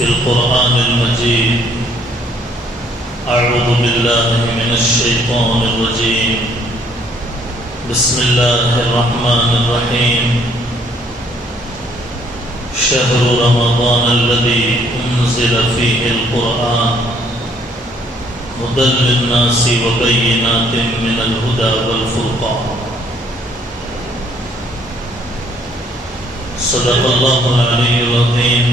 في القرآن المجيد. أعوذ بالله من الشيطان الرجيم. بسم الله الرحمن الرحيم. شهر رمضان الذي أنزل فيه القرآن هدى للناس وبينات من الهدى والفرقان. صدق الله العلي العظيم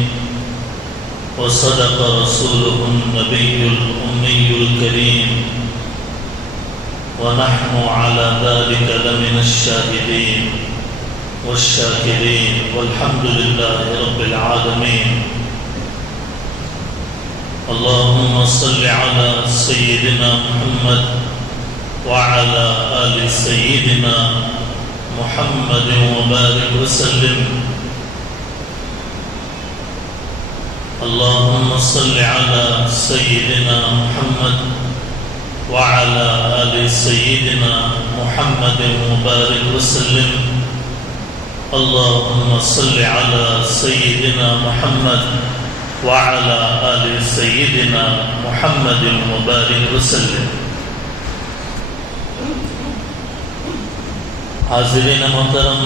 وصدق رسوله النبي الأمي الكريم ونحن على ذلك لمن الشاهدين والشاكرين والحمد لله رب العالمين. اللهم صل على سيدنا محمد وعلى آل سيدنا محمد وبارك وسلم. اللهم صل على سيدنا محمد وعلى آل سيدنا محمد وبارك وسلم. اللهم صل على سيدنا محمد وعلى آل سيدنا محمد وبارك وسلم. حاضرین محترم،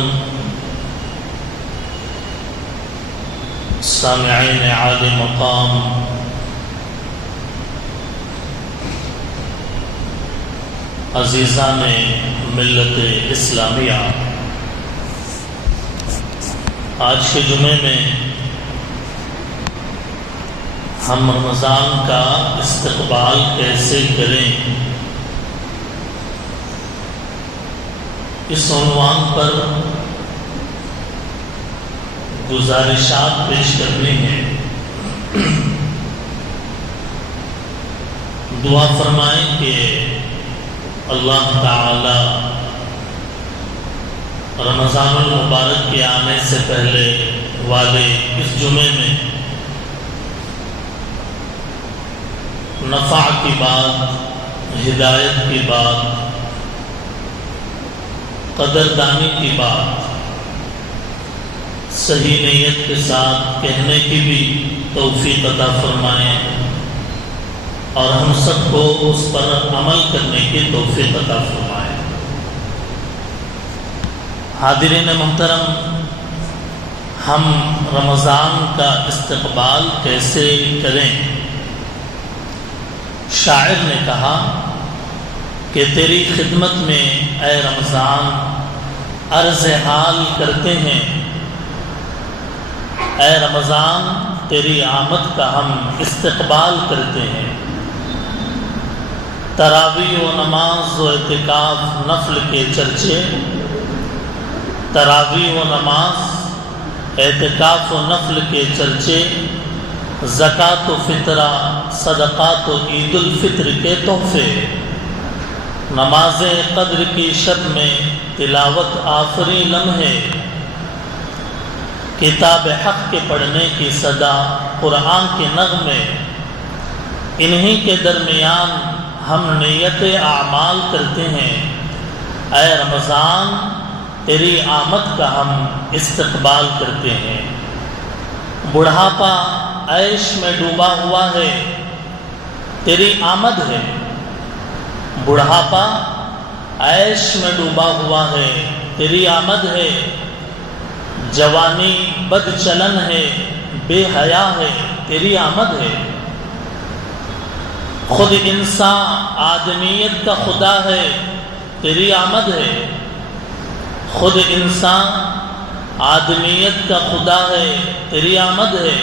سامعین عالی مقام، عزیزان ملت اسلامیہ، آج کے جمعے میں ہم رمضان کا استقبال کیسے کریں، اس عنوان پر گزارشات پیش کرنی ہیں. دعا فرمائیں کہ اللہ تعالی رمضان المبارک کے آنے سے پہلے والے اس جمعے میں نفع کی بات، ہدایت کی بات، قدردانی کی بات صحیح نیت کے ساتھ کہنے کی بھی توفیق عطا فرمائیں اور ہم سب کو اس پر عمل کرنے کی توفیق عطا فرمائیں. حاضرین محترم، ہم رمضان کا استقبال کیسے کریں؟ شاعر نے کہا کہ تیری خدمت میں اے رمضان عرض حال کرتے ہیں. اے رمضان تیری آمد کا ہم استقبال کرتے ہیں. تراویح و نماز و اعتکاف نفل کے چرچے، تراویح و نماز، اعتکاف و نفل کے چرچے، زکوٰۃ و فطرہ، صدقات و عید الفطر کے تحفے، نماز قدر کی شب میں تلاوت آخری لمحے، کتاب حق کے پڑھنے کی صدا، قرآن کے نغمے، انہی کے درمیان ہم نیت اعمال کرتے ہیں. اے رمضان تیری آمد کا ہم استقبال کرتے ہیں. بڑھاپا عیش میں ڈوبا ہوا ہے، تیری آمد ہے. بڑھاپا عیش میں ڈوبا ہوا ہے، تیری آمد ہے. جوانی بد چلن ہے، بے حیا ہے، تیری آمد ہے. خود انسان آدمیت کا خدا ہے، تیری آمد ہے. خود انسان آدمیت کا خدا ہے، تیری آمد ہے.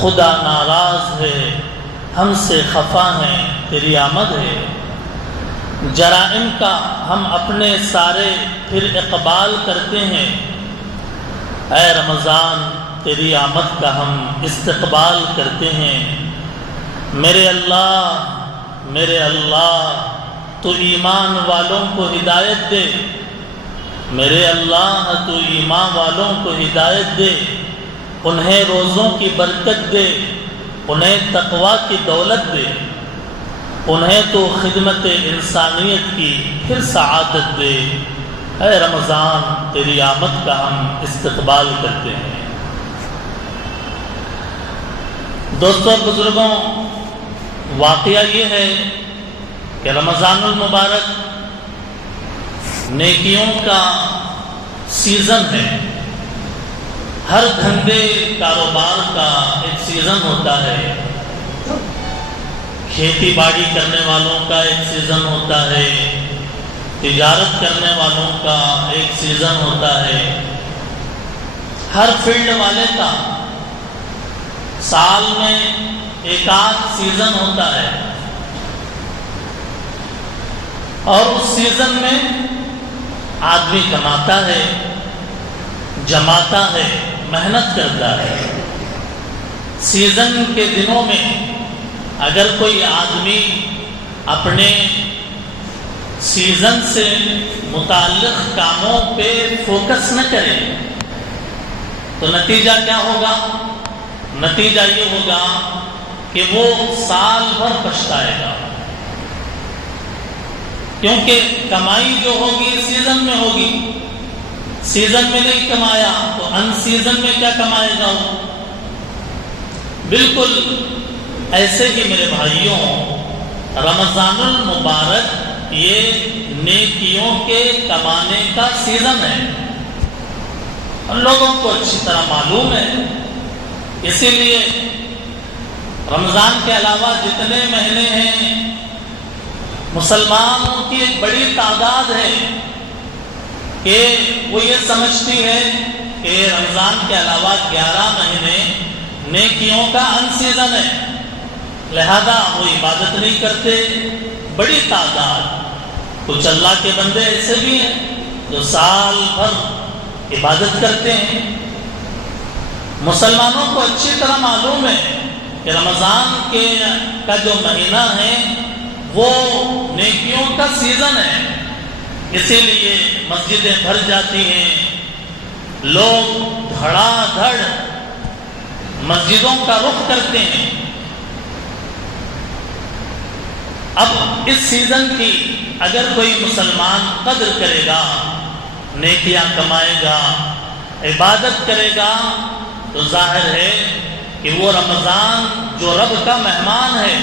خدا ناراض ہے، ہم سے خفا ہیں، تیری آمد ہے. جرائم کا ہم اپنے سارے پھر اقبال کرتے ہیں. اے رمضان تیری آمد کا ہم استقبال کرتے ہیں. میرے اللہ تو ایمان والوں کو ہدایت دے. میرے اللہ تو ایمان والوں کو ہدایت دے. انہیں روزوں کی برکت دے، انہیں تقوی کی دولت دے. انہیں تو خدمت انسانیت کی پھر سعادت دے. اے رمضان تیری آمد کا ہم استقبال کرتے ہیں. دوستوں اور بزرگوں، واقعہ یہ ہے کہ رمضان المبارک نیکیوں کا سیزن ہے۔ ہر دھندے کاروبار کا ایک سیزن ہوتا ہے، کھیتی باڑی کرنے والوں کا ایک سیزن ہوتا ہے، تجارت کرنے والوں کا ایک سیزن ہوتا ہے، ہر فیلڈ والے کا سال میں ایک آدھ سیزن ہوتا ہے، اور اس سیزن میں آدمی کماتا ہے، جماتا ہے، محنت کرتا ہے۔ سیزن کے دنوں میں اگر کوئی آدمی اپنے سیزن سے متعلق کاموں پہ فوکس نہ کرے تو نتیجہ کیا ہوگا؟ نتیجہ یہ ہوگا کہ وہ سال بھر پچھتائے گا، کیونکہ کمائی جو ہوگی سیزن میں ہوگی۔ سیزن میں نہیں کمایا تو ان سیزن میں کیا کمائے گا وہ؟ بالکل ایسے ہی میرے بھائیوں، رمضان المبارک یہ نیکیوں کے کمانے کا سیزن ہے، ہم لوگوں کو اچھی طرح معلوم ہے۔ اسی لیے رمضان کے علاوہ جتنے مہینے ہیں، مسلمانوں کی ایک بڑی تعداد ہے کہ وہ یہ سمجھتی ہے کہ رمضان کے علاوہ 11 مہینے نیکیوں کا ان سیزن ہے، لہذا وہ عبادت نہیں کرتے۔ بڑی تعداد، کچھ اللہ کے بندے ایسے بھی ہیں جو سال بھر عبادت کرتے ہیں۔ مسلمانوں کو اچھی طرح معلوم ہے کہ رمضان کا جو مہینہ ہے وہ نیکیوں کا سیزن ہے، اسی لیے مسجدیں بھر جاتی ہیں، لوگ دھڑا دھڑ مسجدوں کا رخ کرتے ہیں۔ اب اس سیزن کی اگر کوئی مسلمان قدر کرے گا، نیکیاں کمائے گا، عبادت کرے گا، تو ظاہر ہے کہ وہ رمضان جو رب کا مہمان ہے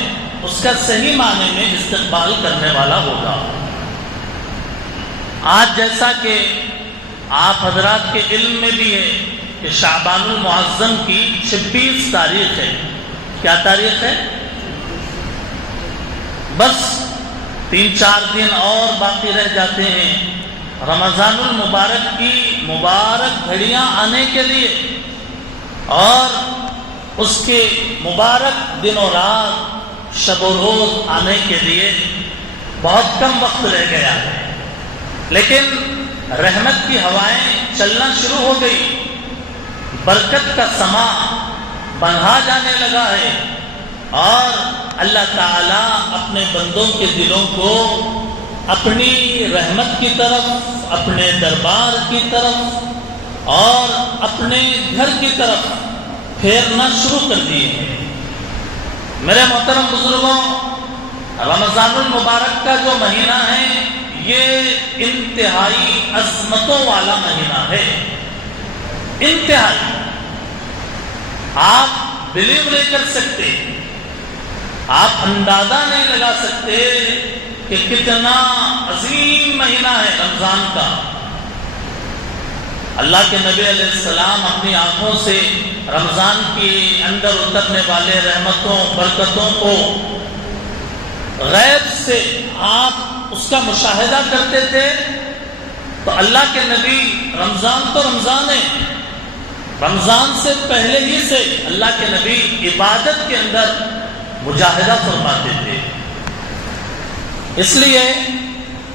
اس کا صحیح معنی میں استقبال کرنے والا ہوگا۔ آج جیسا کہ آپ حضرات کے علم میں بھی ہے کہ شعبان المعظم کی 26 تاریخ ہے۔ کیا تاریخ ہے؟ بس 3-4 دن اور باقی رہ جاتے ہیں رمضان المبارک کی مبارک گھڑیاں آنے کے لیے، اور اس کے مبارک دن و رات، شب و روز آنے کے لیے بہت کم وقت رہ گیا ہے۔ لیکن رحمت کی ہوائیں چلنا شروع ہو گئی، برکت کا سما بڑھا جانے لگا ہے، اور اللہ تعالیٰ اپنے بندوں کے دلوں کو اپنی رحمت کی طرف، اپنے دربار کی طرف اور اپنے گھر کی طرف پھیرنا شروع کر دیے ہیں۔ میرے محترم بزرگوں، رمضان المبارک کا جو مہینہ ہے یہ انتہائی عظمتوں والا مہینہ ہے، انتہائی۔ آپ بلیو نہیں کر سکتے، آپ اندازہ نہیں لگا سکتے کہ کتنا عظیم مہینہ ہے رمضان کا۔ اللہ کے نبی علیہ السلام اپنی آنکھوں سے رمضان کے اندر اترنے والے رحمتوں، برکتوں کو غیب سے آپ اس کا مشاہدہ کرتے تھے، تو اللہ کے نبی رمضان تو رمضان ہے، رمضان سے پہلے ہی سے اللہ کے نبی عبادت کے اندر مجاہدہ فرماتے تھے۔ اس لیے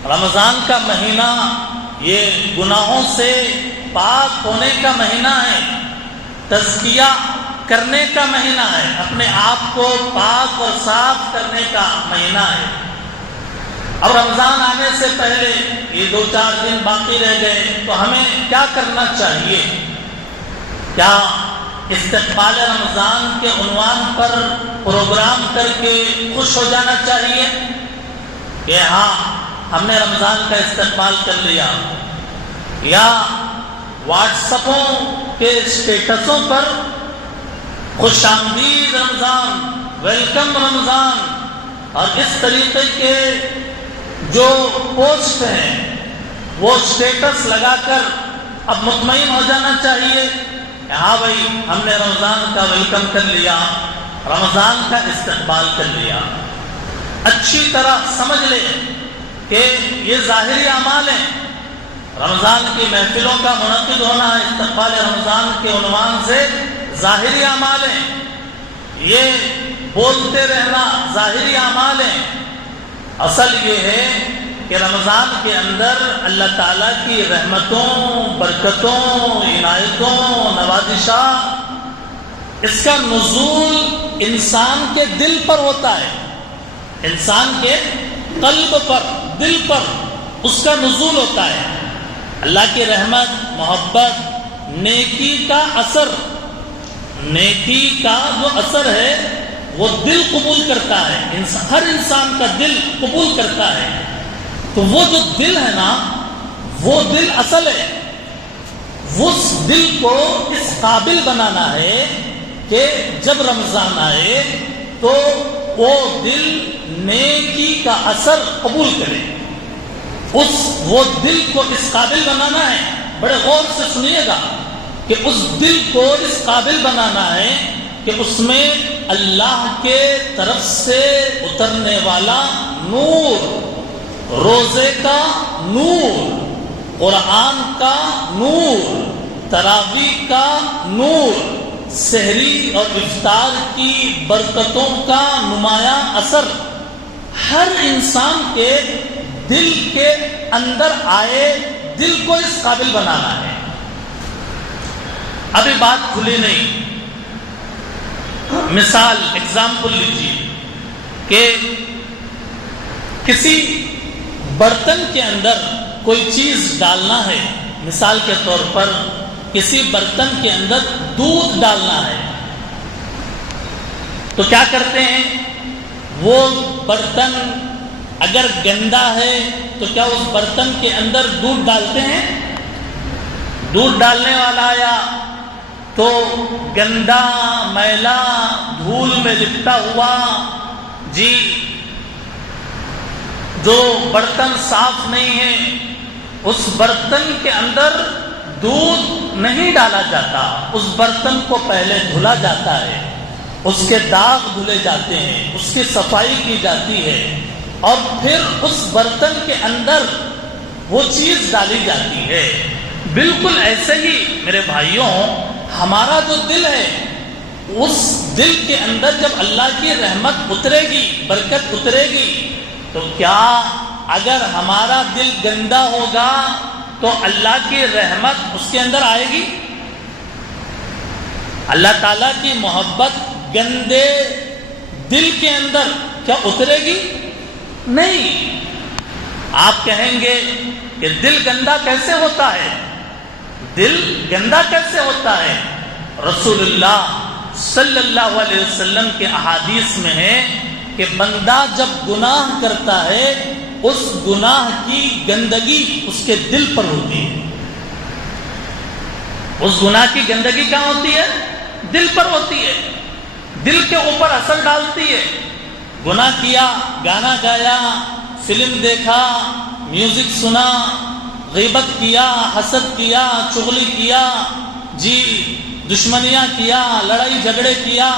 رمضان کا مہینہ یہ گناہوں سے پاک ہونے کا مہینہ ہے، تزکیہ کرنے کا مہینہ ہے، اپنے آپ کو پاک اور صاف کرنے کا مہینہ ہے۔ اب رمضان آنے سے پہلے یہ 2-4 دن باقی رہ گئے، تو ہمیں کیا کرنا چاہیے؟ کیا استقبال رمضان کے عنوان پر پروگرام کر کے خوش ہو جانا چاہیے کہ ہاں ہم نے رمضان کا استقبال کر لیا، یا واٹس ایپوں کے اسٹیٹسوں پر خوش آمدید رمضان، ویلکم رمضان، اور اس طریقے کے جو پوسٹ ہیں وہ اسٹیٹس لگا کر اب مطمئن ہو جانا چاہیے کہ ہاں بھائی ہم نے رمضان کا ویلکم کر لیا، رمضان کا استقبال کر لیا۔ اچھی طرح سمجھ لیں کہ یہ ظاہری اعمال ہیں۔ رمضان کی محفلوں کا منعقد ہونا استقبال رمضان کے عنوان سے ظاہری اعمال ہیں، یہ بولتے رہنا ظاہری اعمال ہیں۔ اصل یہ ہے کہ رمضان کے اندر اللہ تعالیٰ کی رحمتوں، برکتوں، عنایتوں، نوازشات، اس کا نزول انسان کے دل پر ہوتا ہے، انسان کے قلب پر، دل پر اس کا نزول ہوتا ہے۔ اللہ کی رحمت، محبت، نیکی کا اثر، نیکی کا جو اثر ہے وہ دل قبول کرتا ہے، ہر انسان کا دل قبول کرتا ہے۔ تو وہ جو دل ہے نا، وہ دل اصل ہے، اس دل کو اس قابل بنانا ہے کہ جب رمضان آئے تو وہ دل نیکی کا اثر قبول کرے۔ وہ دل کو اس قابل بنانا ہے، بڑے غور سے سنیے گا کہ اس دل کو اس قابل بنانا ہے کہ اس میں اللہ کے طرف سے اترنے والا نور، روزے کا نور، قرآن کا نور، تراویح کا نور، سحری اور افطار کی برکتوں کا نمایاں اثر ہر انسان کے دل کے اندر آئے، دل کو اس قابل بنانا ہے۔ ابھی بات کھلی نہیں، مثال ایگزامپل لیجیے کہ کسی برتن کے اندر کوئی چیز ڈالنا ہے، مثال کے طور پر کسی برتن کے اندر دودھ ڈالنا ہے، تو کیا کرتے ہیں؟ وہ برتن اگر گندا ہے تو کیا اس برتن کے اندر دودھ ڈالتے ہیں؟ دودھ ڈالنے والا آیا تو گندا، میلا، دھول میں لپٹا ہوا، جی جو برتن صاف نہیں ہے، اس برتن کے اندر دودھ نہیں ڈالا جاتا، اس برتن کو پہلے دھلا جاتا ہے، اس کے داغ دھلے جاتے ہیں، اس کی صفائی کی جاتی ہے، اور پھر اس برتن کے اندر وہ چیز ڈالی جاتی ہے۔ بالکل ایسے ہی میرے بھائیوں، ہمارا جو دل ہے، اس دل کے اندر جب اللہ کی رحمت اترے گی، برکت اترے گی، تو کیا اگر ہمارا دل گندا ہوگا تو اللہ کی رحمت اس کے اندر آئے گی؟ اللہ تعالیٰ کی محبت گندے دل کے اندر کیا اترے گی؟ نہیں۔ آپ کہیں گے کہ دل گندا کیسے ہوتا ہے؟ دل گندا کیسے ہوتا ہے؟ رسول اللہ صلی اللہ علیہ وسلم کے احادیث میں ہے کہ بندہ جب گناہ کرتا ہے، اس گناہ کی گندگی اس کے دل پر ہوتی ہے۔ اس گناہ کی گندگی کہاں ہوتی ہے؟ دل پر ہوتی ہے، دل کے اوپر اثر ڈالتی ہے۔ گناہ کیا، گانا گایا، فلم دیکھا، میوزک سنا، غیبت کیا، حسد کیا، چغلی کیا، جی دشمنیاں کیا، لڑائی جھگڑے کیا،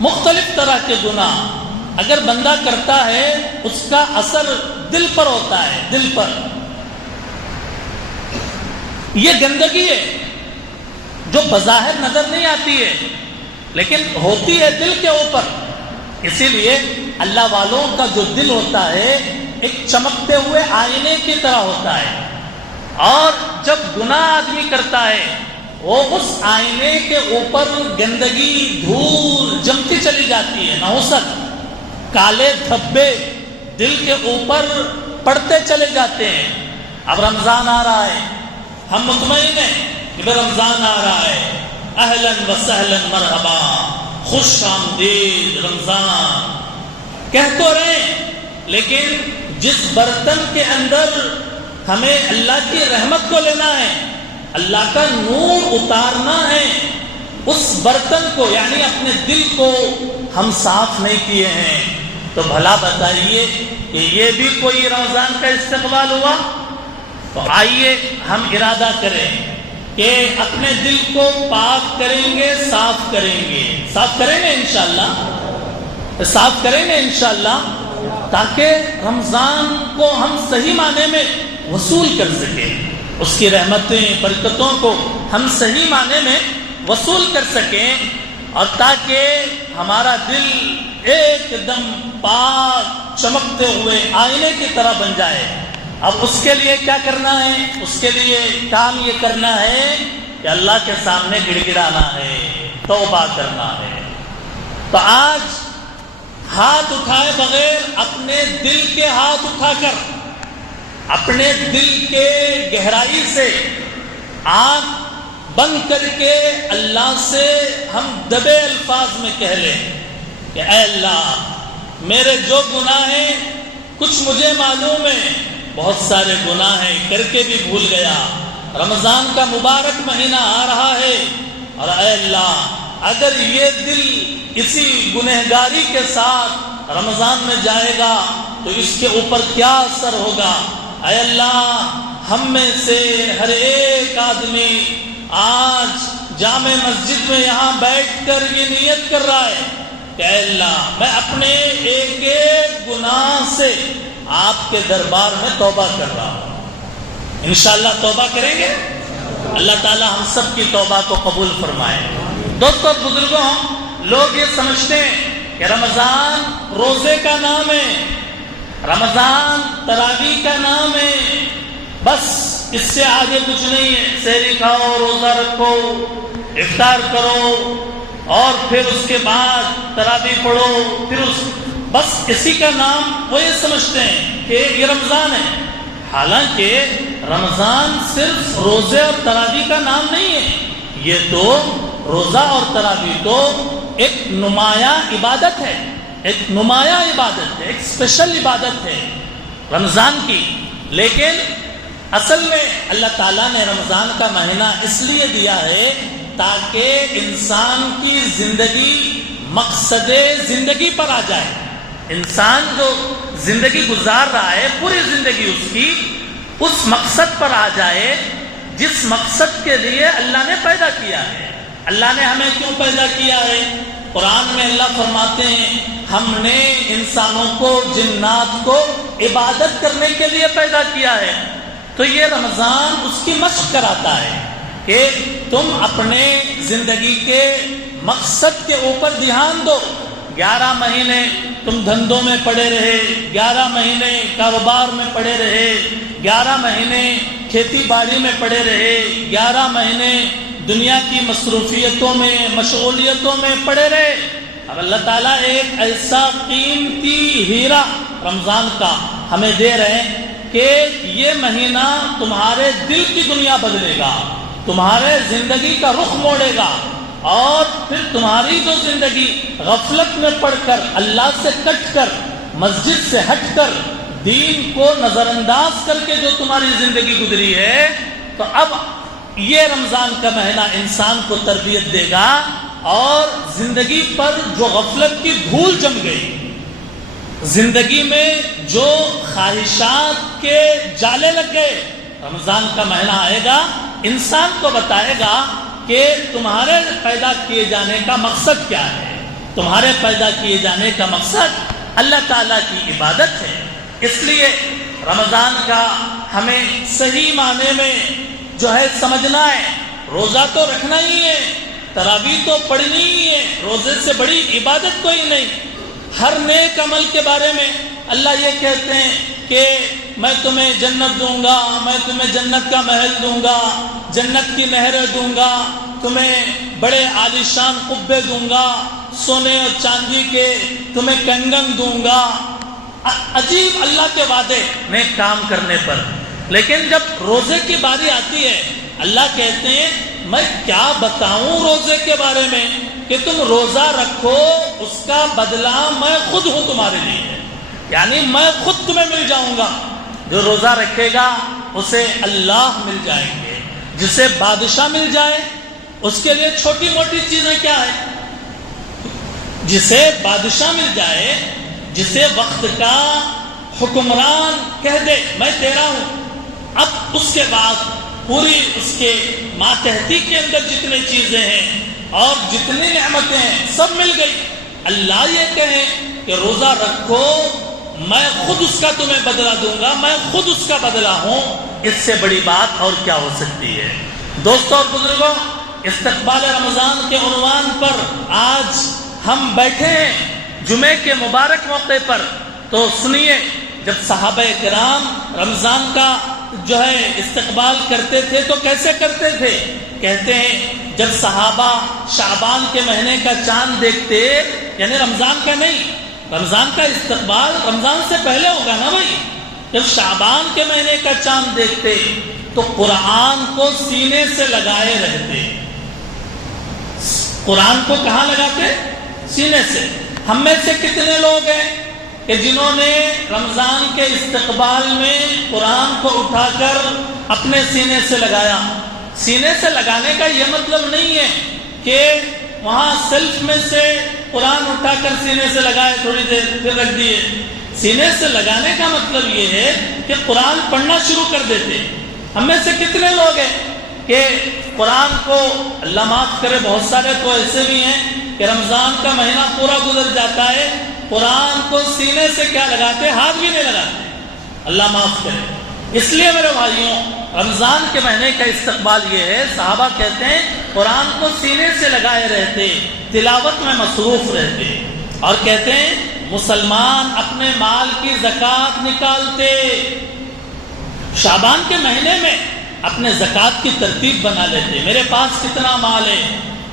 مختلف طرح کے گناہ اگر بندہ کرتا ہے، اس کا اثر دل پر ہوتا ہے، دل پر۔ یہ گندگی ہے جو بظاہر نظر نہیں آتی ہے، لیکن ہوتی ہے دل کے اوپر۔ اسی لیے اللہ والوں کا جو دل ہوتا ہے ایک چمکتے ہوئے آئینے کی طرح ہوتا ہے، اور جب گناہ آدمی کرتا ہے وہ اس آئینے کے اوپر گندگی، دھول جمتی چلی جاتی ہے، نحوست، کالے دھبے دل کے اوپر پڑتے چلے جاتے ہیں۔ اب رمضان آ رہا ہے، ہم مطمئن ہیں کہ رمضان آ رہا ہے، اہلاً و سہلاً مرحبا، خوش آمدید رمضان کہہ تو رہے، لیکن جس برتن کے اندر ہمیں اللہ کی رحمت کو لینا ہے، اللہ کا نور اتارنا ہے، اس برتن کو یعنی اپنے دل کو ہم صاف نہیں کیے ہیں، تو بھلا بتائیے کہ یہ بھی کوئی رمضان کا استقبال ہوا؟ تو آئیے ہم ارادہ کریں کہ اپنے دل کو پاک کریں گے، صاف کریں گے انشاءاللہ، صاف کریں گے انشاءاللہ، تاکہ رمضان کو ہم صحیح معنی میں وصول کر سکیں، اس کی رحمتیں برکتوں کو ہم صحیح معنی میں وصول کر سکیں، اور تاکہ ہمارا دل ایک دم پاک چمکتے ہوئے آئینے کی طرح بن جائے۔ اب اس کے لیے کیا کرنا ہے؟ اس کے لیے کام یہ کرنا ہے کہ اللہ کے سامنے گڑ گڑانا ہے، توبہ کرنا ہے۔ تو آج ہاتھ اٹھائے بغیر اپنے دل کے ہاتھ اٹھا کر اپنے دل کے گہرائی سے آنکھ بند کر کے اللہ سے ہم دبے الفاظ میں کہہ لیں کہ اے اللہ، میرے جو گناہ ہیں کچھ مجھے معلوم ہے، بہت سارے گناہ ہیں کر کے بھی بھول گیا، رمضان کا مبارک مہینہ آ رہا ہے، اور اے اللہ اگر یہ دل اسی گنہگاری کے ساتھ رمضان میں جائے گا تو اس کے اوپر کیا اثر ہوگا۔ اے اللہ، ہم میں سے ہر ایک آدمی آج جامع مسجد میں یہاں بیٹھ کر یہ نیت کر رہا ہے کہ اے اللہ، میں اپنے ایک ایک گناہ سے آپ کے دربار میں توبہ کر رہا ہوں۔ انشاءاللہ توبہ کریں گے، اللہ تعالی ہم سب کی توبہ کو قبول فرمائے۔ دوستو بزرگوں، لوگ یہ سمجھتے ہیں کہ رمضان روزے کا نام ہے، رمضان تراویح کا نام ہے، بس اس سے آگے کچھ نہیں ہے، سحری کھاؤ، روزہ رکھو، افطار کرو، اور پھر اس کے بعد تراویح پڑھو، پھر بس اسی کا نام وہ یہ سمجھتے ہیں کہ یہ رمضان ہے۔ حالانکہ رمضان صرف روزے اور تراویح کا نام نہیں ہے، یہ تو روزہ اور تراویح تو ایک نمایاں عبادت ہے، ایک نمایاں عبادت ہے، ایک اسپیشل عبادت ہے رمضان کی۔ لیکن اصل میں اللہ تعالیٰ نے رمضان کا مہینہ اس لیے دیا ہے تاکہ انسان کی زندگی مقصد زندگی پر آ جائے۔ انسان جو زندگی گزار رہا ہے، پوری زندگی اس کی اس مقصد پر آ جائے جس مقصد کے لیے اللہ نے پیدا کیا ہے۔ اللہ نے ہمیں کیوں پیدا کیا ہے؟ قرآن میں اللہ فرماتے ہیں ہم نے انسانوں کو، جنات کو عبادت کرنے کے لیے پیدا کیا ہے۔ تو یہ رمضان اس کی مشق کراتا ہے کہ تم اپنے زندگی کے مقصد کے اوپر دھیان دو۔ 11 مہینے تم دھندوں میں پڑے رہے، 11 مہینے کاروبار میں پڑے رہے، 11 مہینے کھیتی باڑی میں پڑے رہے، 11 مہینے دنیا کی مصروفیتوں میں، مشغولیتوں میں پڑے رہے۔ اب اللہ تعالیٰ ایک ایسا قیمتی ہیرا رمضان کا ہمیں دے رہے ہیں کہ یہ مہینہ تمہارے دل کی دنیا بدلے گا، تمہارے زندگی کا رخ موڑے گا، اور پھر تمہاری جو زندگی غفلت میں پڑ کر، اللہ سے کٹ کر، مسجد سے ہٹ کر، دین کو نظر انداز کر کے جو تمہاری زندگی گزری ہے، تو اب یہ رمضان کا مہینہ انسان کو تربیت دے گا، اور زندگی پر جو غفلت کی دھول جم گئی، زندگی میں جو خواہشات کے جالے لگ گئے، رمضان کا مہینہ آئے گا، انسان کو بتائے گا کہ تمہارے پیدا کیے جانے کا مقصد کیا ہے۔ تمہارے پیدا کیے جانے کا مقصد اللہ تعالیٰ کی عبادت ہے۔ اس لیے رمضان کا ہمیں صحیح معنی میں جو ہے سمجھنا ہے۔ روزہ تو رکھنا ہی ہے، تراویح تو پڑھنی ہی ہے، روزے سے بڑی عبادت کوئی نہیں۔ ہر نیک عمل کے بارے میں اللہ یہ کہتے ہیں کہ میں تمہیں جنت دوں گا، میں تمہیں جنت کا محل دوں گا، جنت کی نہریں دوں گا، تمہیں بڑے عالیشان قبے دوں گا، سونے اور چاندی کے تمہیں کنگن دوں گا۔ عجیب اللہ کے وعدے نیک کام کرنے پر، لیکن جب روزے کی باری آتی ہے اللہ کہتے ہیں میں کیا بتاؤں روزے کے بارے میں کہ تم روزہ رکھو، اس کا بدلہ میں خود ہوں تمہارے لیے، یعنی میں خود تمہیں مل جاؤں گا۔ جو روزہ رکھے گا اسے اللہ مل جائیں گے، جسے بادشاہ مل جائے اس کے لیے چھوٹی موٹی چیزیں کیا ہے؟ جسے بادشاہ مل جائے، جسے وقت کا حکمران کہہ دے میں تیرا ہوں، اب اس کے بعد پوری اس کے ماتحتی کے اندر جتنے چیزیں ہیں اور جتنی نعمتیں ہیں سب مل گئی، اللہ یہ کہے کہ روزہ رکھو، میں خود اس کا تمہیں بدلہ دوں گا، میں خود اس کا بدلہ ہوں، اس سے بڑی بات اور کیا ہو سکتی ہے؟ دوستوں اور بزرگوں، استقبال رمضان کے عنوان پر آج ہم بیٹھے ہیں جمعے کے مبارک موقع پر، تو سنیے جب صحابہ کرام رمضان کا استقبال کرتے تھے تو کیسے کرتے تھے؟ کہتے ہیں جب صحابہ شعبان کے مہینے کا چاند دیکھتے، یعنی رمضان کا نہیں، رمضان کا استقبال رمضان سے پہلے ہوگا نا بھائی، جب شعبان کے مہینے کا چاند دیکھتے تو قرآن کو سینے سے لگائے رہتے۔ قرآن کو کہاں لگاتے؟ سینے سے۔ ہم میں سے کتنے لوگ ہیں کہ جنہوں نے رمضان کے استقبال میں قرآن کو اٹھا کر اپنے سینے سے لگایا؟ سینے سے لگانے کا یہ مطلب نہیں ہے کہ وہاں سیلف میں سے قرآن اٹھا کر سینے سے لگائے، تھوڑی دیر پھر رکھ دیے۔ سینے سے لگانے کا مطلب یہ ہے کہ قرآن پڑھنا شروع کر دیتے۔ ہم میں سے کتنے لوگ ہیں کہ قرآن کو، اللہ معاف کرے بہت سارے تو ایسے بھی ہیں کہ رمضان کا مہینہ پورا گزر جاتا ہے، قرآن کو سینے سے کیا لگاتے، ہاتھ بھی نہیں لگاتے، اللہ معاف کرے۔ اس لیے میرے بھائیوں، رمضان کے مہینے کا استقبال یہ ہے، صحابہ کہتے ہیں قرآن کو سینے سے لگائے رہتے، تلاوت میں مصروف رہتے، اور کہتے ہیں مسلمان اپنے مال کی زکوٰۃ نکالتے، شعبان کے مہینے میں اپنے زکوٰۃ کی ترتیب بنا لیتے، میرے پاس کتنا مال ہے،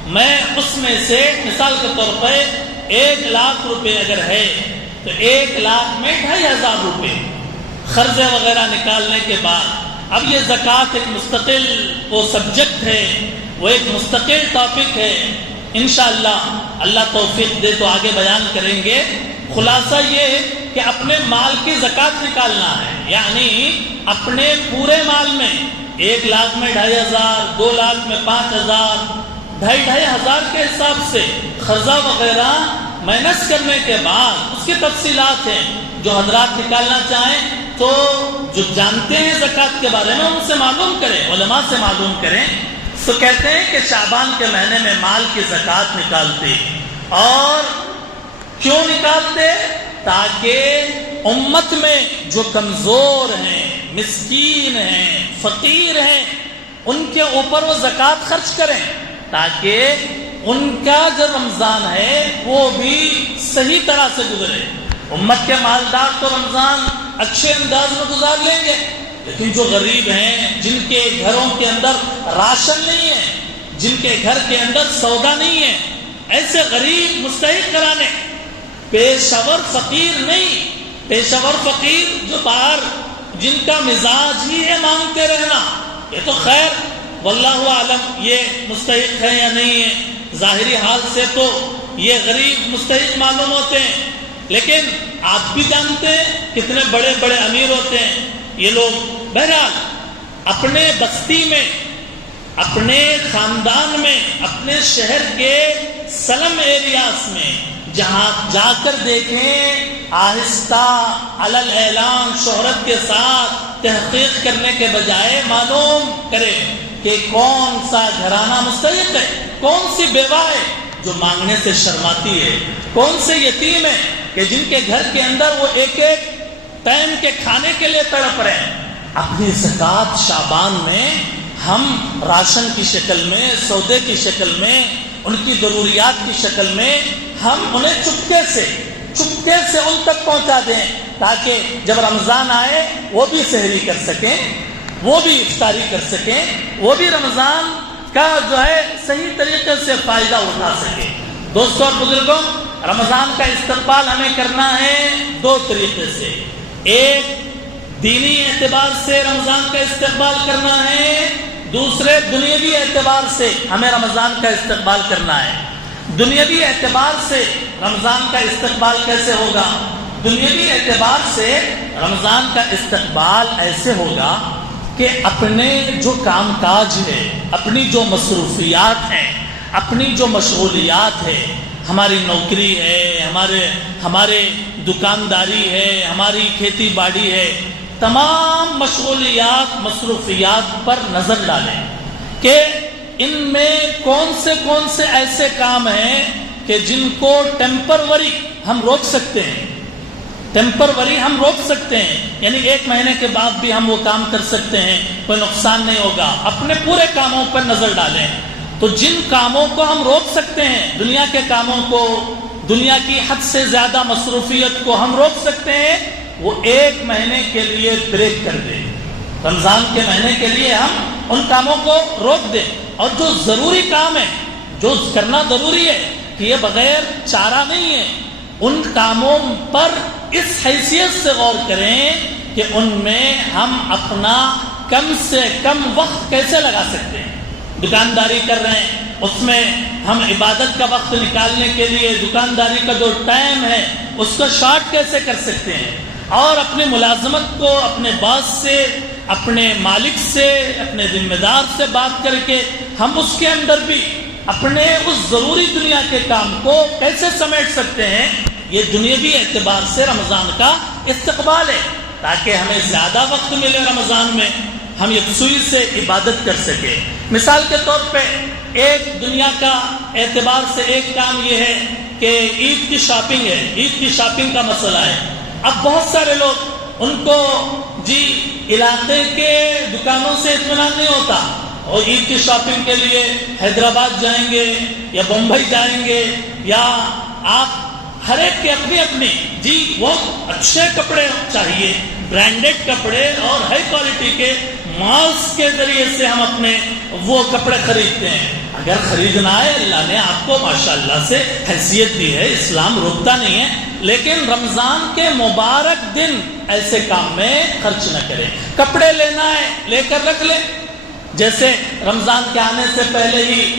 میں اس میں سے مثال کے طور پر 1,00,000 روپے اگر ہے تو 1,00,000 میں 2,500 روپے قرضے وغیرہ نکالنے کے بعد، اب یہ زکوٰۃ ایک مستقل وہ سبجیکٹ ہے، وہ ایک مستقل ٹاپک ہے، انشاءاللہ اللہ توفیق دے تو آگے بیان کریں گے۔ خلاصہ یہ ہے کہ اپنے مال کی زکوٰۃ نکالنا ہے، یعنی اپنے پورے مال میں 1,00,000 میں 2,500، 2,00,000 میں 5,000، 2,500 کے حساب سے قرضہ وغیرہ مائنس کرنے کے بعد اس کی تفصیلات ہیں، جو حضرات نکالنا چاہیں تو جو جانتے ہیں زکوٰۃ کے بارے میں ان سے معلوم کریں، علماء سے معلوم کریں۔ تو کہتے ہیں کہ شعبان کے مہینے میں مال کی زکوٰۃ نکالتے، اور کیوں نکالتے؟ تاکہ امت میں جو کمزور ہیں، مسکین ہیں، فقیر ہیں، ان کے اوپر وہ زکوٰۃ خرچ کریں، تاکہ ان کا جو رمضان ہے وہ بھی صحیح طرح سے گزرے۔ امت کے مالدار تو رمضان اچھے انداز میں گزار لیں گے، لیکن جو غریب ہیں، جن کے گھروں کے اندر راشن نہیں ہے، جن کے گھر کے اندر سودا نہیں ہے، ایسے غریب مستحق کرانے، پیشور فقیر نہیں، پیشور فقیر جو باہر جن کا مزاج ہی ہے مانگتے رہنا، یہ تو خیر واللہ عالم یہ مستحق ہے یا نہیں ہے، ظاہری حال سے تو یہ غریب مستحق معلوم ہوتے ہیں، لیکن آپ بھی جانتے ہیں کتنے بڑے بڑے امیر ہوتے ہیں یہ لوگ۔ بہرحال اپنے بستی میں، اپنے خاندان میں، اپنے شہر کے سلم ایریاز میں جہاں جا کر دیکھیں، آہستہ علل اعلان شہرت کے ساتھ تحقیق کرنے کے بجائے معلوم کریں کہ کون سا گھرانہ مستحق ہے، کون سی بیوہ ہے جو مانگنے سے شرماتی ہے، کون سے یتیم ہے کہ جن کے گھر کے اندر وہ ایک ایک ٹائم کے کھانے کے لیے تڑپ رہے ہیں۔ اپنی زکوٰۃ شعبان میں ہم راشن کی شکل میں، سودے کی شکل میں، ان کی ضروریات کی شکل میں ہم انہیں چپکے سے ان تک پہنچا دیں، تاکہ جب رمضان آئے وہ بھی سحری کر سکیں، وہ بھی افطاری کر سکیں، وہ بھی رمضان کا صحیح طریقے سے فائدہ اٹھا سکیں۔ دوستوں اور بزرگوں، رمضان کا استقبال ہمیں کرنا ہے 2 طریقے سے۔ ایک دینی اعتبار سے رمضان کا استقبال کرنا ہے، دوسرے دنیاوی اعتبار سے ہمیں رمضان کا استقبال کرنا ہے۔ دنیاوی اعتبار سے رمضان کا استقبال کیسے ہوگا؟ دنیاوی اعتبار سے رمضان کا استقبال ایسے ہوگا کہ اپنے جو کام کاج ہے، اپنی جو مصروفیات ہیں، اپنی جو مشغولیات ہے، ہماری نوکری ہے، ہمارے دکانداری ہے، ہماری کھیتی باڑی ہے، تمام مشغولیات مصروفیات پر نظر ڈالیں کہ ان میں کون سے ایسے کام ہیں کہ جن کو ٹیمپروری ہم روک سکتے ہیں، یعنی 1 مہینے کے بعد بھی ہم وہ کام کر سکتے ہیں، کوئی نقصان نہیں ہوگا۔ اپنے پورے کاموں پر نظر ڈالیں۔ تو جن کاموں کو ہم روک سکتے ہیں، دنیا کے کاموں کو، دنیا کی حد سے زیادہ مصروفیت کو ہم روک سکتے ہیں، وہ 1 مہینے کے لیے بریک کر دیں۔ رمضان کے مہینے کے لیے ہم ان کاموں کو روک دیں، اور جو ضروری کام ہے، جو کرنا ضروری ہے کہ یہ بغیر چارہ نہیں ہے، ان کاموں پر اس حیثیت سے غور کریں کہ ان میں ہم اپنا کم سے کم وقت کیسے لگا سکتے ہیں۔ دکانداری کر رہے ہیں، اس میں ہم عبادت کا وقت نکالنے کے لیے دکانداری کا جو ٹائم ہے اس کو شارٹ کیسے کر سکتے ہیں، اور اپنی ملازمت کو اپنے باس سے، اپنے مالک سے، اپنے ذمہ دار سے بات کر کے ہم اس کے اندر بھی اپنے اس ضروری دنیا کے کام کو کیسے سمیٹ سکتے ہیں۔ یہ دنیاوی اعتبار سے رمضان کا استقبال ہے، تاکہ ہمیں زیادہ وقت ملے رمضان میں، ہم یکسوئی سے عبادت کر سکیں۔ مثال کے طور پہ ایک دنیا کا اعتبار سے ایک کام یہ ہے کہ عید کی شاپنگ ہے، عید کی شاپنگ کا مسئلہ ہے۔ اب بہت سارے لوگ، ان کو علاقے کے دکانوں سے اطمینان نہیں ہوتا، اور عید کی شاپنگ کے لیے حیدرآباد جائیں گے یا بمبئی جائیں گے، یا آپ ہر ایک کی اپنی وہ اچھے کپڑے چاہیے، برانڈڈ کپڑے اور ہائی کوالٹی کے مالز کے ذریعے سے ہم اپنے وہ کپڑے خریدتے ہیں۔ اگر خریدنا ہے، اللہ نے آپ کو ماشاءاللہ سے حیثیت دی ہے، اسلام روکتا نہیں ہے، لیکن رمضان کے مبارک دن ایسے کام میں خرچ نہ کریں۔ کپڑے لینا ہے، لے کر رکھ لیں، جیسے رمضان کے آنے سے پہلے ہی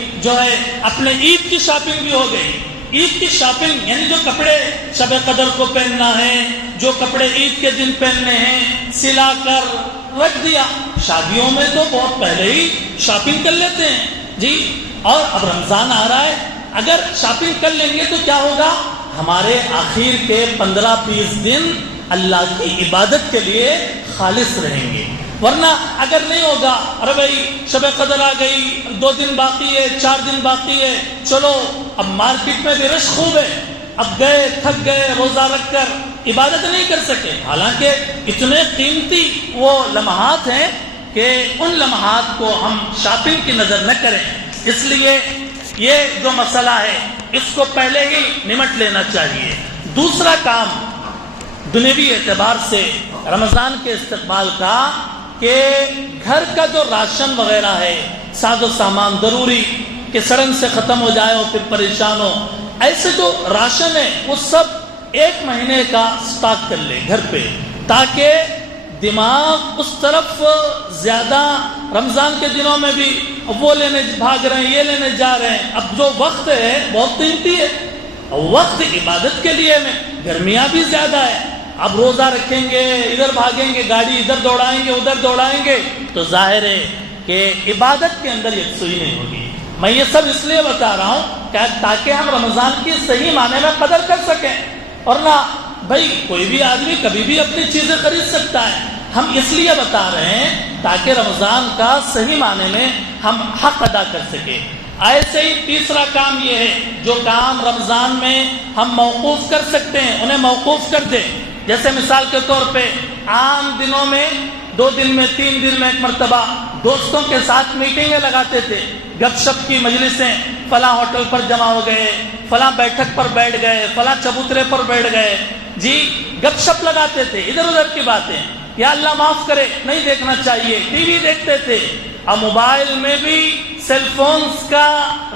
اپنے عید کی شاپنگ بھی ہو گئی۔ عید کی شاپنگ یعنی جو کپڑے شب قدر کو پہننا ہے، جو کپڑے عید کے دن پہننے ہیں، سلا کر رکھ دیا۔ شادیوں میں تو بہت پہلے ہی شاپنگ کر لیتے ہیں اور اب رمضان آ رہا ہے، اگر شاپنگ کر لیں گے تو کیا ہوگا؟ ہمارے آخر کے 15-20 دن اللہ کی عبادت کے لیے خالص رہیں گے۔ ورنہ اگر نہیں ہوگا، ارے بھائی شب قدر آ گئی، 2 دن باقی ہے، 4 دن باقی ہے، چلو اب مارکیٹ میں بھی رش خوب ہے، اب گئے، تھک گئے، روزہ رکھ کر عبادت نہیں کر سکے۔ حالانکہ اتنے قیمتی وہ لمحات ہیں کہ ان لمحات کو ہم شاپنگ کی نظر نہ کریں۔ اس لیے یہ جو مسئلہ ہے اس کو پہلے ہی نمٹ لینا چاہیے۔ دوسرا کام دنیوی اعتبار سے رمضان کے استقبال کا، کہ گھر کا جو راشن وغیرہ ہے، ساز و سامان ضروری کہ سڑن سے ختم ہو جائے اور پھر پریشان ہو، ایسے جو راشن ہے وہ سب 1 مہینے کا سٹاک کر لے گھر پہ، تاکہ دماغ اس طرف زیادہ رمضان کے دنوں میں بھی وہ لینے بھاگ رہے ہیں، یہ لینے جا رہے ہیں۔ اب جو وقت ہے بہت قیمتی ہے، وقت عبادت کے لیے میں، گرمیاں بھی زیادہ ہے، اب روزہ رکھیں گے، ادھر بھاگیں گے، گاڑی ادھر دوڑائیں گے، ادھر دوڑائیں گے، تو ظاہر ہے کہ عبادت کے اندر یکسوئی نہیں ہوگی۔ میں یہ سب اس لیے بتا رہا ہوں تاکہ ہم رمضان کی صحیح معنی میں قدر کر سکیں، اور نہ بھائی کوئی بھی آدمی کبھی بھی اپنی چیزیں خرید سکتا ہے۔ ہم اس لیے بتا رہے ہیں تاکہ رمضان کا صحیح معنی میں ہم حق ادا کر سکیں۔ ایسے ہی تیسرا کام یہ ہے، جو کام رمضان میں ہم موقوف کر سکتے ہیں انہیں موقوف کر دیں۔ جیسے مثال کے طور پہ عام دنوں میں 2 دن میں 3 دن میں ایک مرتبہ دوستوں کے ساتھ میٹنگیں لگاتے تھے، گپ شپ کی مجلسیں، فلاں ہوٹل پر جمع ہو گئے، فلاں بیٹھک پر بیٹھ گئے، فلاں چبوترے پر بیٹھ گئے، گپ شپ لگاتے تھے، ادھر ادھر کی باتیں، یا اللہ معاف کرے نہیں دیکھنا چاہیے، ٹی وی دیکھتے تھے، اور موبائل میں بھی سیل فونز کا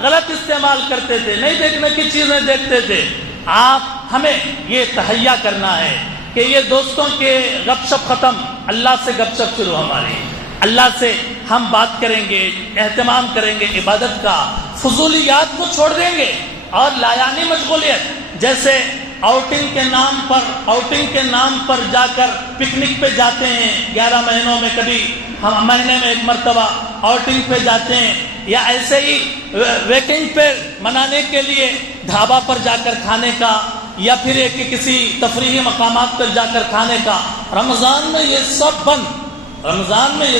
غلط استعمال کرتے تھے، نہیں دیکھنے کی چیزیں دیکھتے تھے۔ ہمیں یہ تہیا کرنا ہے کہ یہ دوستوں کے گپ شپ ختم، اللہ سے گپ شپ شروع، ہماری اللہ سے ہم بات کریں گے، اہتمام کریں گے عبادت کا، فضولیات کو چھوڑ دیں گے، اور لایانی مشغولیت جیسے آؤٹنگ کے نام پر جا کر پکنک پہ جاتے ہیں، 11 مہینوں میں کبھی ہم مہینے میں ایک مرتبہ آؤٹنگ پہ جاتے ہیں، یا ایسے ہی ویکنڈ پہ منانے کے لیے ڈھابا پر جا کر کھانے کا، یا پھر ایک کسی تفریحی مقامات پر جا کر کھانے کا۔ رمضان میں یہ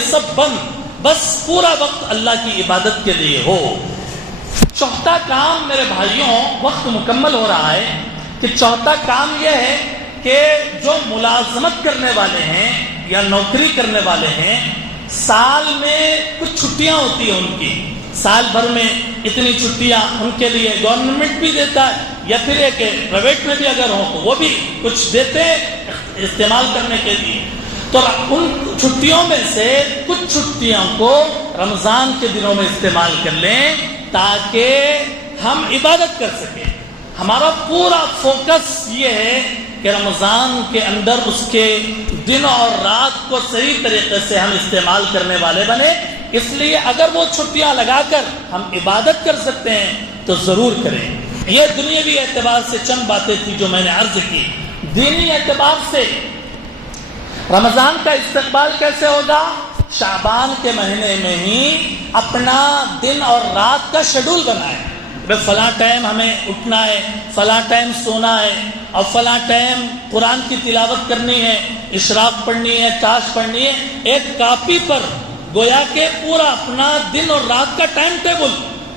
سب بند، بس پورا وقت اللہ کی عبادت کے لیے ہو۔ چوتھا کام میرے بھائیوں، وقت مکمل ہو رہا ہے، کہ چوتھا کام یہ ہے کہ جو ملازمت کرنے والے ہیں یا نوکری کرنے والے ہیں، سال میں کچھ چھٹیاں ہوتی ہیں ان کی، سال بھر میں اتنی چھٹیاں ان کے لیے گورنمنٹ بھی دیتا ہے، یا پھر ایک پرائیویٹ میں بھی اگر ہوں تو وہ بھی کچھ دیتے ہیں استعمال کرنے کے لیے۔ تو ان چھٹیوں میں سے کچھ چھٹیوں کو رمضان کے دنوں میں استعمال کر لیں تاکہ ہم عبادت کر سکیں۔ ہمارا پورا فوکس یہ ہے کہ رمضان کے اندر اس کے دن اور رات کو صحیح طریقے سے ہم استعمال کرنے والے بنے۔ اس لیے اگر وہ چھٹیاں لگا کر ہم عبادت کر سکتے ہیں تو ضرور کریں۔ یہ دنیاوی اعتبار سے چند باتیں تھی جو میں نے عرض کی۔ دینی اعتبار سے رمضان کا استقبال کیسے ہوگا؟ شعبان کے مہینے میں ہی اپنا دن اور رات کا شیڈول بنائیں۔ فلاں ٹائم ہمیں اٹھنا ہے، فلاں ٹائم سونا ہے، اور فلاں ٹائم قرآن کی تلاوت کرنی ہے، اشراق پڑھنی ہے، تاش پڑھنی ہے۔ ایک کاپی پر گویا کہ پورا اپنا دن اور رات کا ٹائم ٹیبل،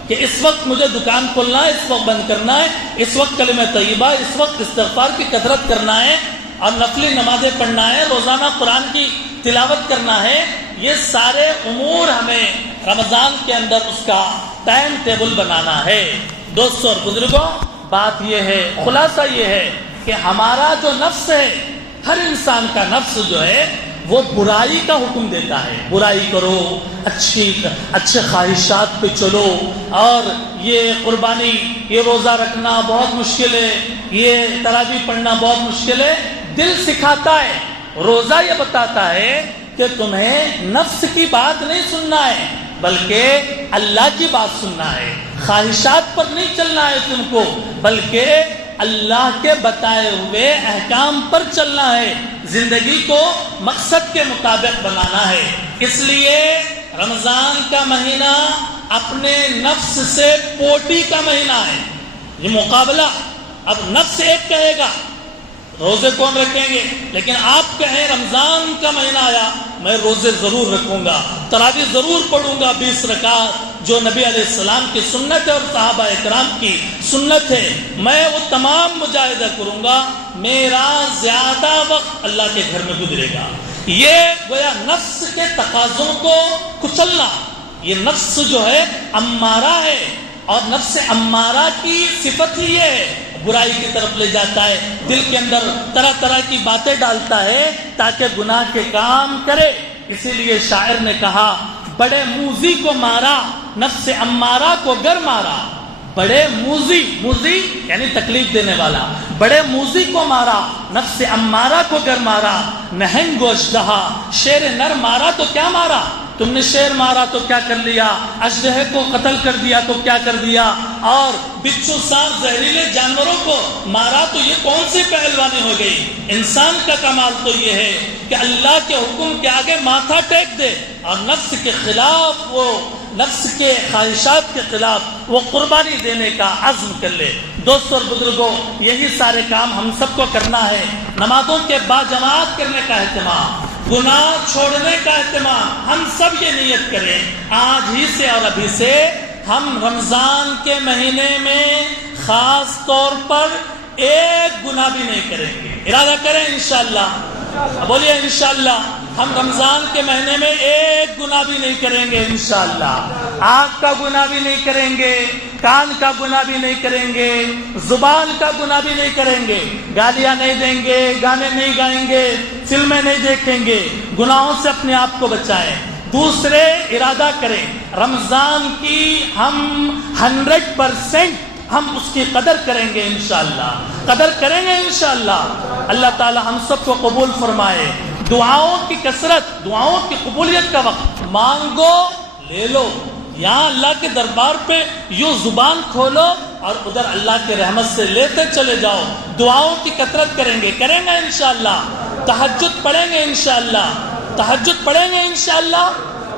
کہ اس وقت مجھے دکان کھولنا ہے، اس وقت بند کرنا ہے، اس وقت کلمہ طیبہ، اس وقت استغفار کی کثرت کرنا ہے، اور نفلی نمازیں پڑھنا ہے، روزانہ قرآن کی تلاوت کرنا ہے۔ یہ سارے امور ہمیں رمضان کے اندر اس کا ٹائم ٹیبل بنانا ہے۔ دوستوں اور بزرگوں، بات یہ ہے، خلاصہ یہ ہے کہ ہمارا جو نفس ہے، ہر انسان کا نفس جو ہے وہ برائی کا حکم دیتا ہے، برائی کرو، اچھے خواہشات پہ چلو، اور یہ قربانی، یہ روزہ رکھنا بہت مشکل ہے، یہ تراویح پڑھنا بہت مشکل ہے۔ دل سکھاتا ہے، روزہ یہ بتاتا ہے کہ تمہیں نفس کی بات نہیں سننا ہے بلکہ اللہ کی بات سننا ہے، خواہشات پر نہیں چلنا ہے تم کو، بلکہ اللہ کے بتائے ہوئے احکام پر چلنا ہے، زندگی کو مقصد کے مطابق بنانا ہے۔ اس لیے رمضان کا مہینہ اپنے نفس سے پوٹی کا مہینہ ہے، یہ مقابلہ۔ اب نفس ایک کہے گا روزے کون رکھیں گے، لیکن آپ کہیں رمضان کا مہینہ آیا میں روزے ضرور رکھوں گا، تراویح ضرور پڑھوں گا 20 رکعت، جو نبی علیہ السلام کی سنت ہے اور صحابہ اکرام کی سنت ہے، میں وہ تمام مجاہدہ کروں گا، میرا زیادہ وقت اللہ کے گھر میں گزرے گا۔ یہ گویا نفس کے تقاضوں کو کچلنا، یہ نفس جو ہے امارہ ہے، اور نفس امارہ کی صفت ہی یہ ہے، برائی کی طرف لے جاتا ہے، دل کے اندر طرح طرح کی باتیں ڈالتا ہے تاکہ گناہ کے کام کرے۔ اسی لیے شاعر نے کہا، بڑے موذی کو مارا نفس امارہ کو گر مارا، بڑے موذی یعنی تکلیف دینے والا، بڑے موذی کو مارا نفس امارہ کو گر مارا، نہنگ و اژدہا شیر نر مارا تو کیا مارا، تم نے شیر مارا تو کیا کر لیا، اژدہے کو قتل کر دیا تو کیا کر دیا، اور بچھو سانپ زہریلے جانوروں کو مارا تو یہ کون سی پہلوانی ہو گئی۔ انسان کا کمال تو یہ ہے کہ اللہ کے حکم کے آگے ماتھا ٹیک دے، اور نفس کے خلاف، وہ نفس کے خواہشات کے خلاف وہ قربانی دینے کا عزم کر لے۔ دوستوں اور بزرگوں، یہی سارے کام ہم سب کو کرنا ہے۔ نمازوں کے باجماعت کرنے کا اہتمام، گناہ چھوڑنے کا اہتمام، ہم سب یہ نیت کریں آج ہی سے اور ابھی سے، ہم رمضان کے مہینے میں خاص طور پر ایک گناہ بھی نہیں کریں گے۔ ارادہ کریں انشاءاللہ، بولیے انشاءاللہ، ہم رمضان کے مہینے میں ایک گناہ بھی نہیں کریں گے انشاءاللہ۔ آنکھ کا گناہ بھی نہیں کریں گے، کان کا گناہ بھی نہیں کریں گے، زبان کا گناہ بھی نہیں کریں گے، گالیاں نہیں دیں گے، گانے نہیں گائیں گے، فلمیں نہیں دیکھیں گے، گناہوں سے اپنے آپ کو بچائیں۔ دوسرے، ارادہ کریں رمضان کی ہم 100% ہم اس کی قدر کریں گے انشاءاللہ، قدر کریں گے انشاءاللہ۔ اللہ تعالی ہم سب کو قبول فرمائے۔ دعاؤں کی کثرت، دعاؤں کی قبولیت کا وقت، مانگو لے لو، یہاں اللہ کے دربار پہ یوں زبان کھولو اور ادھر اللہ کے رحمت سے لیتے چلے جاؤ۔ دعاؤں کی کثرت کریں گے انشاءاللہ، تہجد پڑھیں گے انشاءاللہ،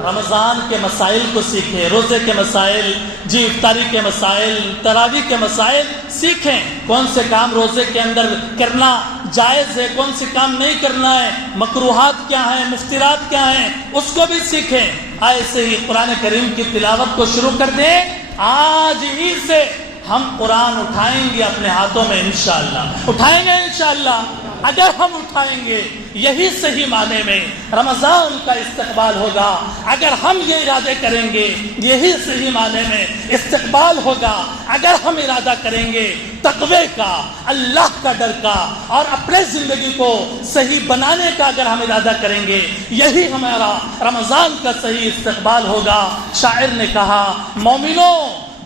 رمضان کے مسائل کو سیکھیں، روزے کے مسائل، افطاری کے مسائل، تراویح کے مسائل سیکھیں، کون سے کام روزے کے اندر کرنا جائز ہے، کون سے کام نہیں کرنا ہے، مکروہات کیا ہیں، مفترات کیا ہیں، اس کو بھی سیکھیں۔ ایسے ہی قرآن کریم کی تلاوت کو شروع کر دیں۔ آج ہی سے ہم قرآن اٹھائیں گے اپنے ہاتھوں میں انشاءاللہ۔ اگر ہم اٹھائیں گے یہی صحیح معنی میں رمضان کا استقبال ہوگا، اگر ہم یہ ارادے کریں گے یہی صحیح معنی میں استقبال ہوگا، اگر ہم ارادہ کریں گے تقوی کا، اللہ کا ڈر کا، اور اپنے زندگی کو صحیح بنانے کا اگر ہم ارادہ کریں گے، یہی ہمارا رمضان کا صحیح استقبال ہوگا۔ شاعر نے کہا مومنوں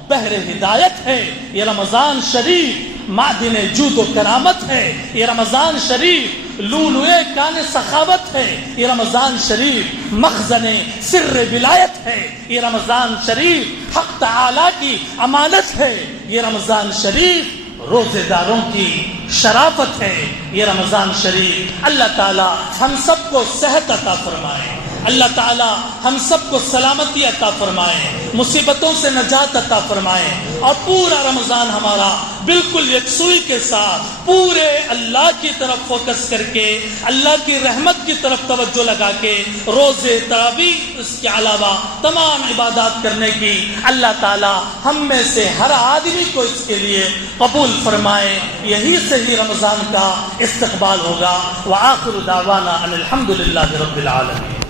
بحر ہدایت ہے یہ رمضان شریف، معدن جود و کرامت ہے یہ رمضان شریف، لولوئے کان سخاوت ہے یہ رمضان شریف، مخزن سر ولایت ہے یہ رمضان شریف، حق تعالی کی امانت ہے یہ رمضان شریف، روزے داروں کی شرافت ہے یہ رمضان شریف۔ اللہ تعالی ہم سب کو صحت عطا فرمائے، اللہ تعالی ہم سب کو سلامتی عطا فرمائے، مصیبتوں سے نجات عطا فرمائے، اور پورا رمضان ہمارا بالکل یکسوئی کے ساتھ پورے اللہ کی طرف فوکس کر کے، اللہ کی رحمت کی طرف توجہ لگا کے روزے، تراویح، اس کے علاوہ تمام عبادات کرنے کی اللہ تعالی ہم میں سے ہر آدمی کو اس کے لیے قبول فرمائے۔ یہی سے ہی رمضان کا استقبال ہوگا۔ وآخر دعوانا ان الحمد للہ رب العالمین۔